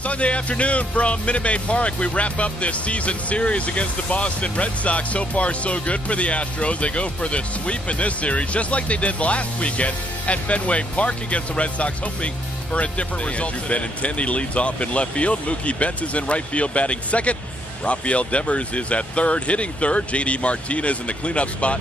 Sunday afternoon from Minute Maid Park, we wrap up this season series against the Boston Red Sox. So far, so good for the Astros. They go for the sweep in this series, just like they did last weekend at Fenway Park against the Red Sox, hoping for a different result. Andrew Benintendi leads off in left field. Mookie Betts is in right field batting second. Rafael Devers is at third, hitting third. J.D. Martinez in the cleanup spot.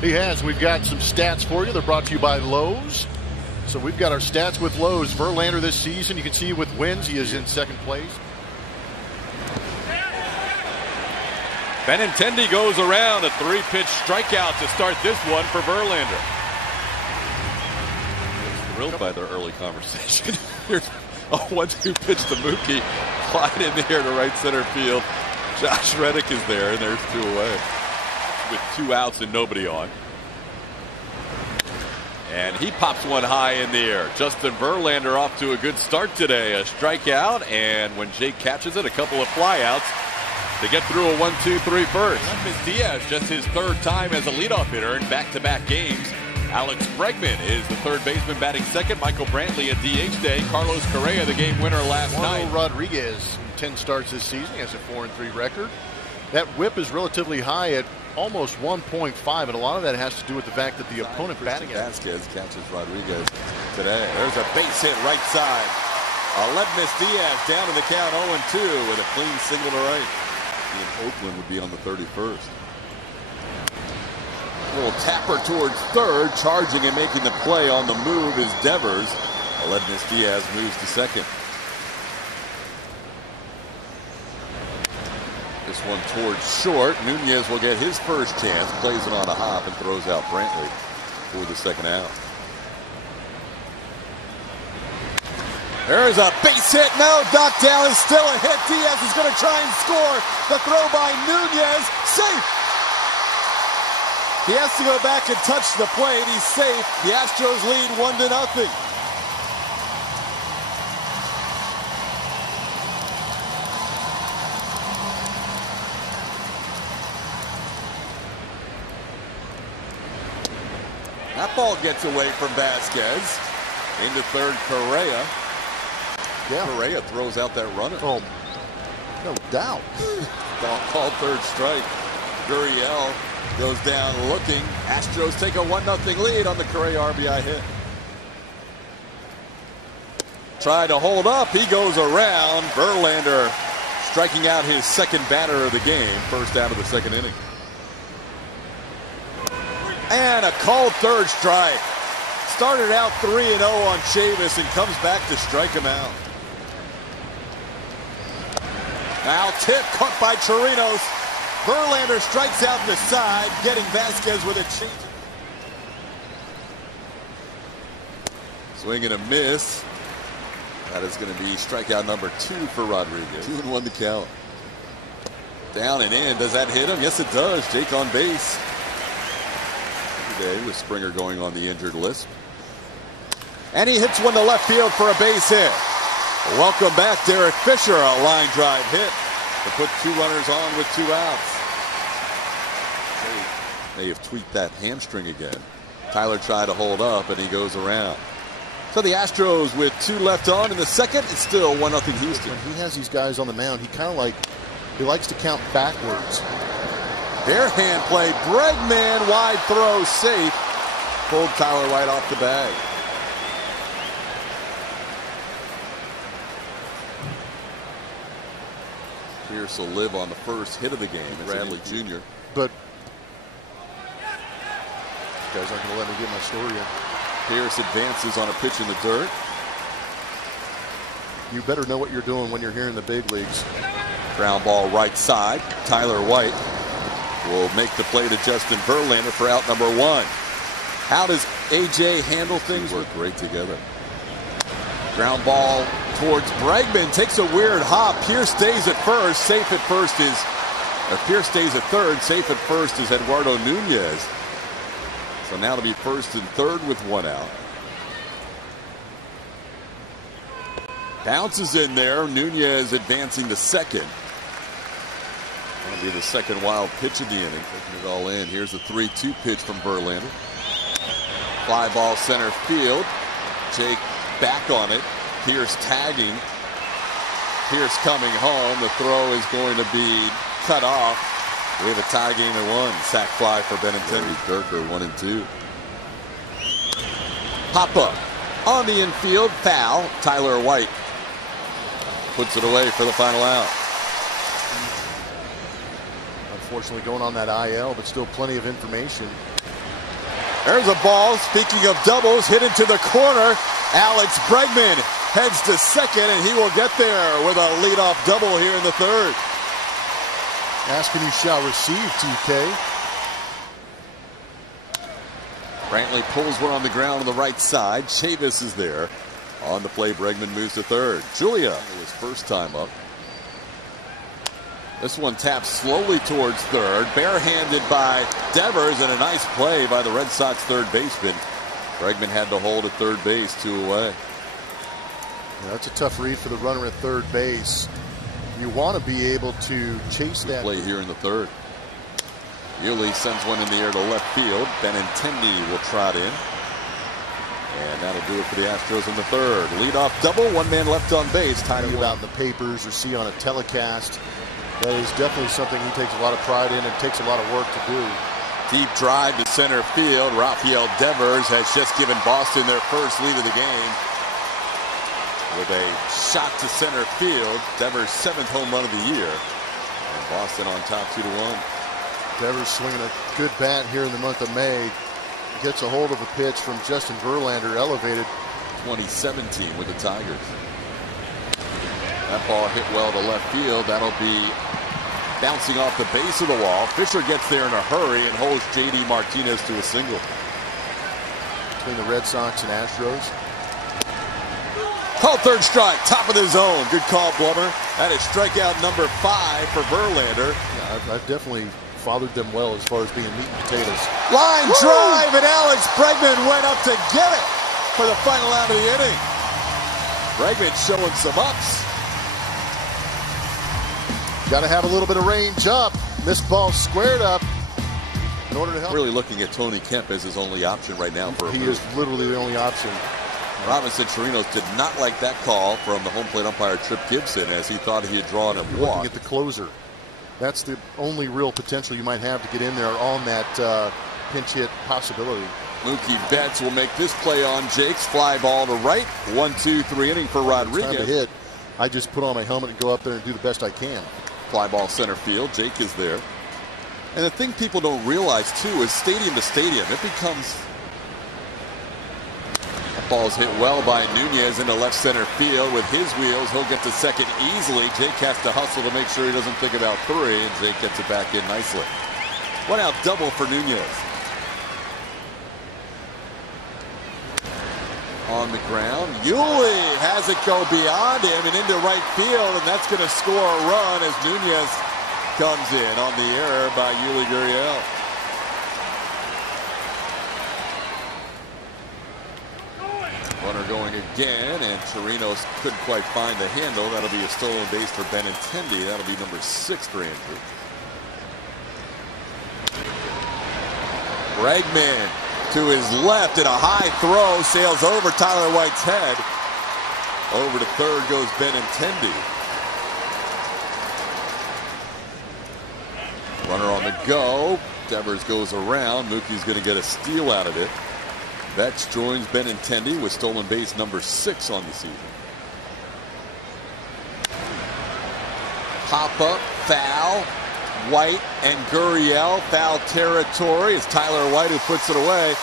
He has. We've got some stats for you. They're brought to you by Lowe's. So we've got our stats with Lowe's. Verlander this season, you can see with wins, he is in second place. Benintendi goes around, a 3-pitch strikeout to start this one for Verlander. Thrilled by their early conversation. Here's a 1-2 pitch to Mookie. Flying in the air to right center field. Josh Reddick is there, and there's 2 away. With 2 outs and nobody on. And he pops one high in the air. Justin Verlander off to a good start today. A strikeout, and when Jake catches it, a couple of flyouts to get through a 1-2-3 first. Memphis Diaz, just his 3rd time as a leadoff hitter in back-to-back games. Alex Bregman is the 3rd baseman batting second. Michael Brantley a DH day. Carlos Correa the game winner last night. Rodriguez in 10 starts this season. He has a 4-3 record. That whip is relatively high at almost 1.5, and a lot of that has to do with the fact that the opponent batting Vasquez catches Rodriguez today. There's a base hit right side. Aledmys Diaz down in the count 0-2 with a clean single to right. And Oakland would be on the 31st. A little tapper towards third, charging and making the play on the move is Devers. Aledmys Diaz moves to second. This one towards short. Nunez will get his first chance, plays it on a hop, and throws out Brantley for the second out. There's a base hit. No, knocked down is still a hit. Diaz is going to try and score. The throw by Nunez. Safe. He has to go back and touch the plate. He's safe. The Astros lead 1-0. That ball gets away from Vasquez. Into third, Correa. Yeah. Correa throws out that runner. Oh, no doubt. Called third strike. Gurriel goes down looking. Astros take a 1-0 lead on the Correa RBI hit. Try to hold up. He goes around. Verlander striking out his second batter of the game. First out of the second inning. And a called third strike. Started out 3-0 on Chavis and comes back to strike him out. Now tip caught by Chirinos. Verlander strikes out the side, getting Vasquez with a change. Swing and a miss. That is going to be strikeout number 2 for Rodriguez. 2-1 the count. Down and in. Does that hit him? Yes, it does. Jake on base. Today with Springer going on the injured list. And he hits one to left field for a base hit. Welcome back, Derek Fisher. A line drive hit to put 2 runners on with 2 outs. They have tweaked that hamstring again. Tyler tried to hold up, and he goes around. So the Astros with 2 left on in the second. It's still 1-0 Houston. When he has these guys on the mound, he kind of he likes to count backwards. Their hand play. Bregman wide throw safe. Pulled Tyler White off the bag. Pierce will live on the first hit of the game. Bradley Jr. But you guys aren't going to let me get my story in. Pierce advances on a pitch in the dirt. You better know what you're doing when you're here in the big leagues. Ground ball right side. Tyler White will make the play to Justin Verlander for out number 1. How does AJ handle things? Work great together. Ground ball towards Bregman. Takes a weird hop. Pierce stays at first. Safe at first is, Pierce stays at third. Safe at first is Eduardo Nunez. So now to be first and third with 1 out. Bounces in there. Nunez advancing to second. That'll be the second wild pitch of the inning. Taking it all in. Here's the 3-2 pitch from Verlander. Fly ball center field. Jake back on it. Pierce tagging. Pierce coming home. The throw is going to be cut off. We have a tie game at 1. Sack fly for Benintendi. Durker 1-2. Pop up on the infield. Foul. Tyler White puts it away for the final out. Unfortunately going on that IL, but still plenty of information. There's a ball. Speaking of doubles, hit into the corner. Alex Bregman heads to second, and he will get there with a leadoff double here in the 3rd. Asking you shall receive, TK. Brantley pulls one on the ground on the right side. Chavis is there. On the play, Bregman moves to 3rd. Julia, his first time up. This one taps slowly towards 3rd. Barehanded by Devers, and a nice play by the Red Sox 3rd baseman. Bregman had to hold at 3rd base, 2 away. Yeah, that's a tough read for the runner at 3rd base. You want to be able to chase that play here in the 3rd. Yuli sends one in the air to left field. Benintendi will trot in. And that'll do it for the Astros in the 3rd. Leadoff double, 1 man left on base. Time you about in the papers or see on a telecast. That is definitely something he takes a lot of pride in and takes a lot of work to do. Deep drive to center field. Rafael Devers has just given Boston their first lead of the game with a shot to center field. Devers' 7th home run of the year. And Boston on top 2-1. Devers swinging a good bat here in the month of May. Gets a hold of a pitch from Justin Verlander, elevated. 2017 with the Tigers. That ball hit well to left field. That'll be bouncing off the base of the wall. Fisher gets there in a hurry and holds J.D. Martinez to a single. Between the Red Sox and Astros. Called 3rd strike, top of the zone. Good call, Blummer. That is strikeout number 5 for Verlander. Yeah, I've definitely fathered them well as far as being meat and potatoes. Line drive, and Alex Bregman went up to get it for the final out of the inning. Bregman showing some ups. Got to have a little bit of range up. This ball squared up in order to help. Really looking at Tony Kemp as his only option right now. He is literally the only option. Robinson Chirinos did not like that call from the home plate umpire Trip Gibson, as he thought he had drawn a walk. Looking at the closer. That's the only real potential you might have to get in there on that pinch hit possibility. Mookie Betts will make this play on Jake's fly ball to right. 1-2-3 inning for Rodriguez. Time to hit. I just put on my helmet and go up there and do the best I can. Fly ball center field. Jake is there. And the thing people don't realize too is stadium to stadium, it becomes. That ball's hit well by Nunez into left center field. With his wheels, he'll get to second easily. Jake has to hustle to make sure he doesn't think about 3, and Jake gets it back in nicely. 1 out double for Nunez. On the ground, Yuli has it go beyond him and into right field, and that's going to score a run as Nunez comes in on the error by Yuli Gurriel. Runner going again, and Chirinos couldn't quite find the handle. That'll be a stolen base for Benintendi. That'll be number 6 for Andrew. Bregman to his left, and a high throw sails over Tyler White's head. Over to 3rd goes Benintendi. Runner on the go. Devers goes around. Mookie's going to get a steal out of it. Betts joins Benintendi with stolen base number 6 on the season. Pop up, foul. White and Gurriel, foul territory. It's Tyler White who puts it away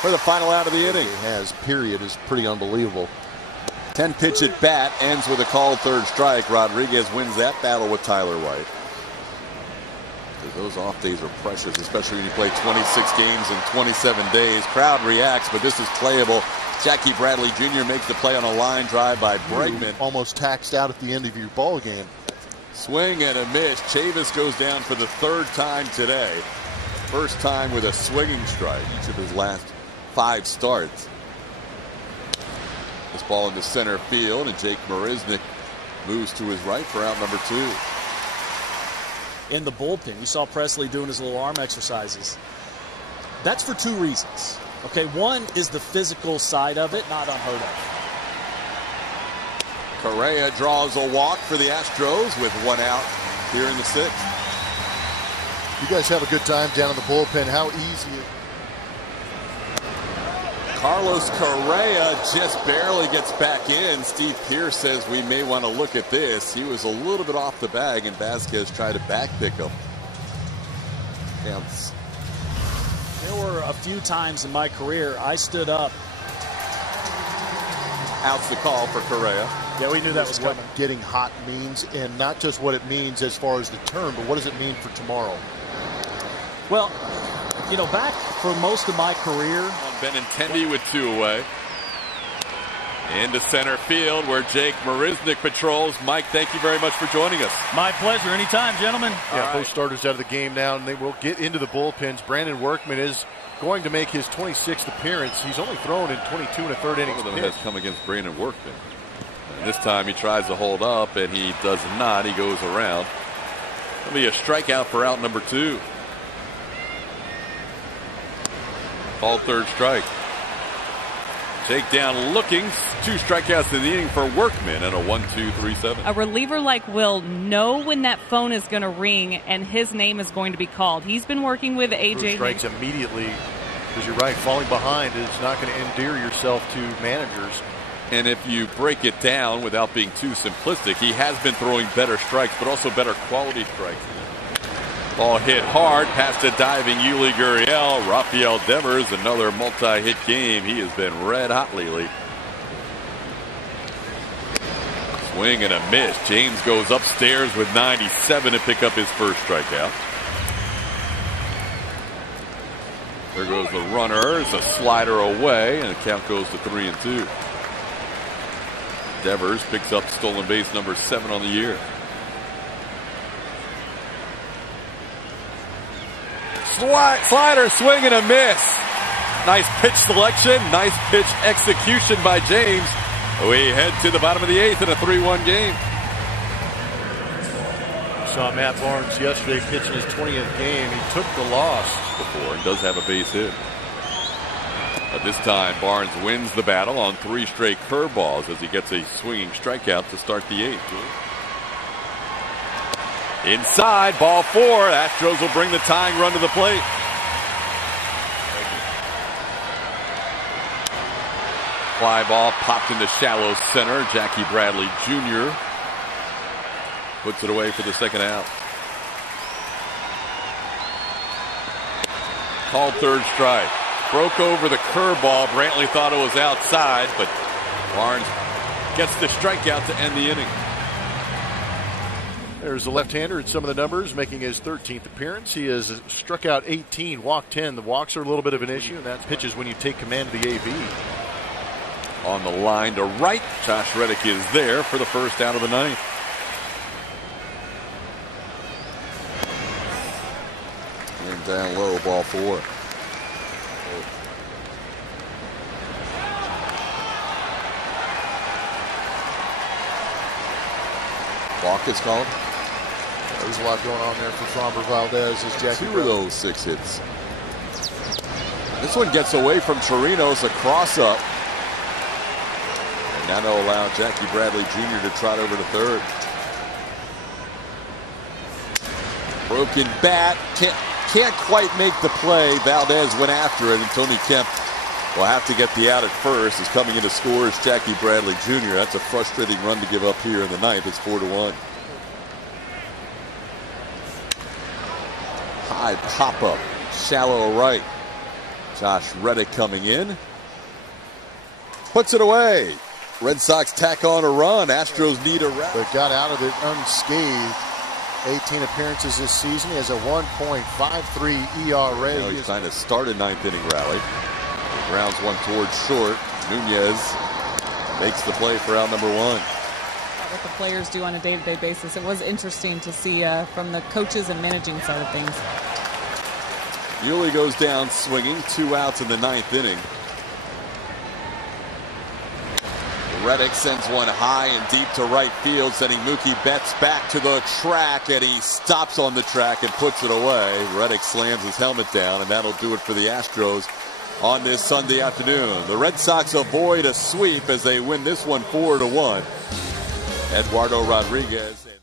for the final out of the inning. He has, period, is pretty unbelievable. 10 pitch at bat, ends with a called 3rd strike. Rodriguez wins that battle with Tyler White. Those off days are precious, especially when you play 26 games in 27 days. Crowd reacts, but this is playable. Jackie Bradley Jr. makes the play on a line drive by Bregman. Almost taxed out at the end of your ball game. Swing and a miss. Chavis goes down for the 3rd time today. First time with a swinging strike each of his last 5 starts. This ball into center field, and Jake Marisnick moves to his right for out number 2. In the bullpen, you saw Presley doing his little arm exercises. That's for 2 reasons. Okay, one is the physical side of it, not unheard of. Correa draws a walk for the Astros with 1 out here in the 6th. You guys have a good time down in the bullpen. How easy Carlos Correa just barely gets back in. Steve Pierce says we may want to look at this. He was a little bit off the bag, and Vasquez tried to back pick him. Counts. There were a few times in my career I stood up. Out's the call for Correa. Yeah, we knew that was coming. what getting hot means, and not just what it means as far as the term, but what does it mean for tomorrow? Well, you know, back for most of my career. On Benintendi with 2 away. Into center field where Jake Marisnick patrols. Mike, thank you very much for joining us. My pleasure. Anytime, gentlemen. Yeah, both starters out of the game now, and they will get into the bullpens. Brandon Workman is going to make his 26th appearance. He's only thrown in 22 1/3 innings. One of them has come against Brandon Workman. And this time he tries to hold up, and he does not. He goes around. That'll be a strikeout for out number 2. Called 3rd strike. Takedown looking. 2 strikeouts in the inning for Workman and a 1-2-3-7. A reliever like Will know when that phone is going to ring and his name is going to be called. He's been working with AJ. Strikes immediately, because you're right, falling behind is not going to endear yourself to managers. And if you break it down without being too simplistic, he has been throwing better strikes, but also better quality strikes. Ball hit hard past a diving Yuli Gurriel. Rafael Devers, another multi-hit game. He has been red hot lately. Swing and a miss. James goes upstairs with 97 to pick up his first strikeout. There goes the runner. It's a slider away, and the count goes to 3-2. Devers picks up stolen base number 7 on the year. Slider, swing and a miss. Nice pitch selection, nice pitch execution by James. We head to the bottom of the 8th in a 3-1 game. Saw Matt Barnes yesterday pitching his 20th game. He took the loss before and does have a base hit. But this time Barnes wins the battle on 3 straight curveballs as he gets a swinging strikeout to start the 8th. Inside, ball 4. Astros will bring the tying run to the plate. Fly ball popped into shallow center. Jackie Bradley Jr. puts it away for the 2nd out. Called 3rd strike. Broke over the curveball. Brantley thought it was outside, but Barnes gets the strikeout to end the inning. There's the left-hander at some of the numbers, making his 13th appearance. He has struck out 18, walked 10. The walks are a little bit of an issue, and that's pitches when you take command of the AB. On the line to right, Josh Reddick is there for the 1st out of the 9th. And down low, ball 4. Walk is called. There's a lot going on there for Framber Valdez as Jackie. 2 of those 6 hits. This one gets away from Chirinos, a cross-up. And now they'll allow Jackie Bradley Jr. to trot over to 3rd. Broken bat. Can't quite make the play. Valdez went after it, and Tony Kemp will have to get the out at first. As coming in to score is Jackie Bradley Jr. That's a frustrating run to give up here in the 9th. It's 4-1. High pop-up. Shallow right. Josh Reddick coming in. Puts it away. Red Sox tack on a run. Astros need a run. But got out of it unscathed. 18 appearances this season. He has a 1.53 ERA. Now he's trying to start a 9th inning rally. He grounds one towards short. Nunez makes the play for out number 1. What the players do on a day-to-day basis. It was interesting to see from the coaches and managing side of things. Yuli goes down swinging. 2 outs in the 9th inning. Reddick sends one high and deep to right field, sending Mookie Betts back to the track, and he stops on the track and puts it away. Reddick slams his helmet down, and that'll do it for the Astros on this Sunday afternoon. The Red Sox avoid a sweep as they win this one 4-1. Eduardo Rodriguez.